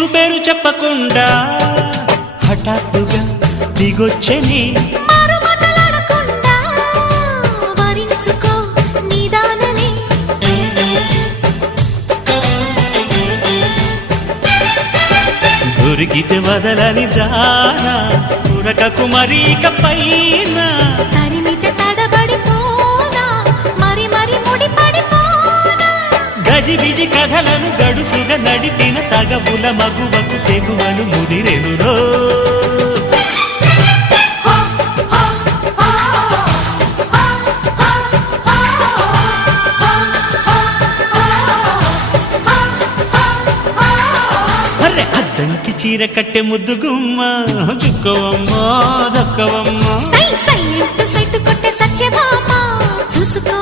ఊరు పేరు చెప్పకుండా హఠాత్తుగా దిగొచ్చని దొరికితే వదలని దానా ఉరకకు మరీక పైన తరిమితే తడబడిపోనా మరి మరి ముడిపడిపోనా గజిబిజి కథలను గడుసుగా నడిపిన తగబుల మగువకు తెగువను ముదిరెనురో అద్దంకి చీర కట్టె ముద్దు గుమ్మ చుక్కవమ్మా దక్కవమ్మా సై సై కొట్టే సత్యభామ చూసుకో